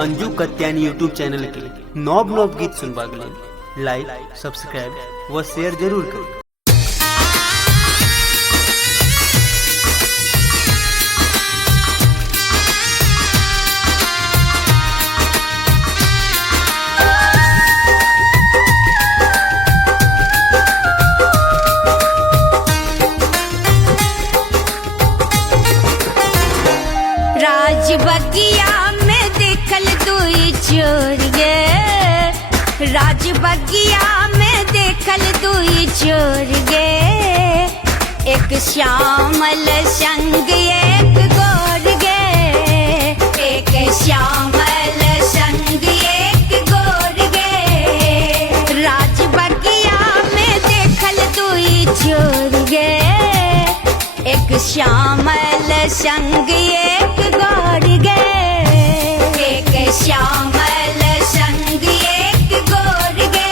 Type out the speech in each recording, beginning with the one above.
Anju Katyani YouTube channel के नव नव गीत सुनबाक लेल लाइक सब्सक्राइब व शेयर जरूर करू। राजबगिया में देखल दुई चोर गे, राजबगिया में देखल दुई चोर गे, एक श्यामल संग एक गोर गे, एक श्यामल संग एक गोर गे। राजबगिया में देखल दुई चोर गे, एक श्यामल संग एक गोर गे, एक श्यामल संग एक गोर गे।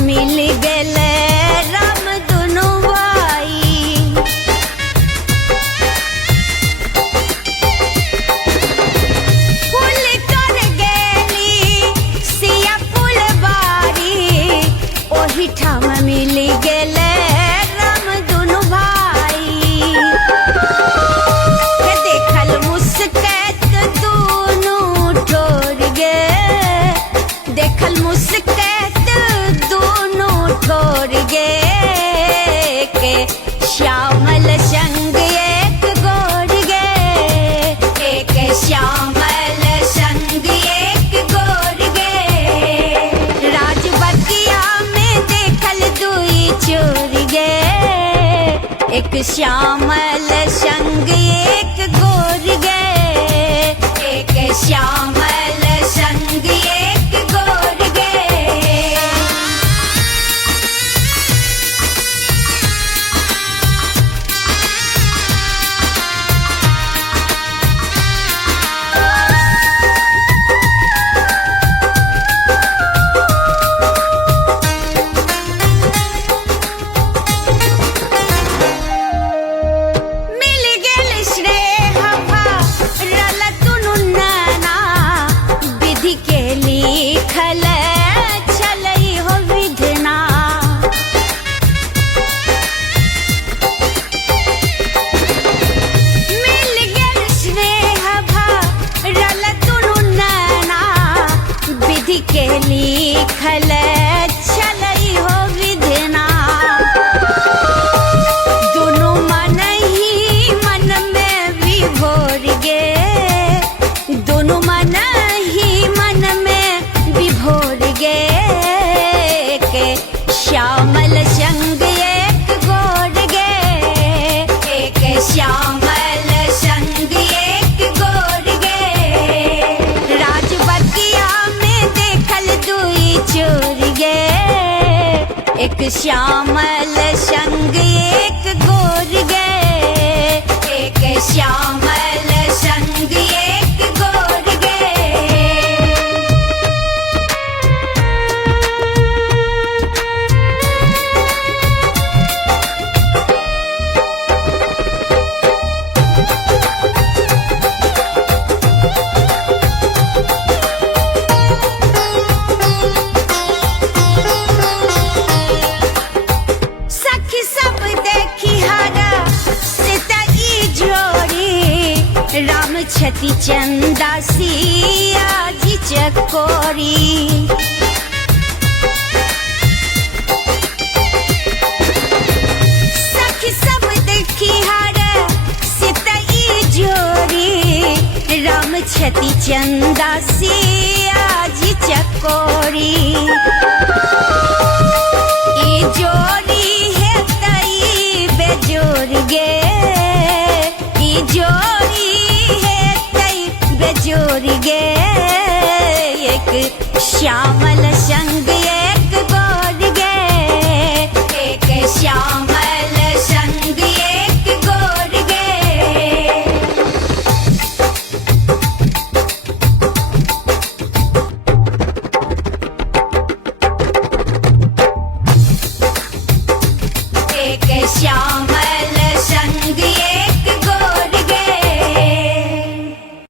मिल गले राम दुनु भाई, फूल तोड़ गेली सिया फुलबारी, ओही ठाम मिल गले राम दुनु भाई। देखल मुस्कैत दुनु ठोर गे, देखल मुस्कैत ठोर गे, के श्यामल संग एक गोर गे, एक श्यामल संग एक गोर गे। राजबगिया में देखल दुई चोर गे, एक श्यामल संग एक गोर गे, एक श्यामल संग एक गोर गे। के लिखल चलई हो विधना, दोनों मन ही मन में विभोर गे, दोनों मन ही मन में विभोर गे, के श्यामल संग एक गोर गे, एक श्यामल संग एक गोर गे। राजबगिया दुई चोर गे, एक श्यामल संग एक गोर गे, एक श्यामल संग एक गोर गे। राम छति चंदा सिया जी चकोरी, सखी सब देखी हर सितई जोरी, राम छति चंदा सिया जी चकोरी। ई जोरी है तई बेजोर गे, ई जोरी है तई बेजोर गे, एक श्यामल संग एक गोर गे, एक श्यामल संग एक गोर गे। एक श्यामल संग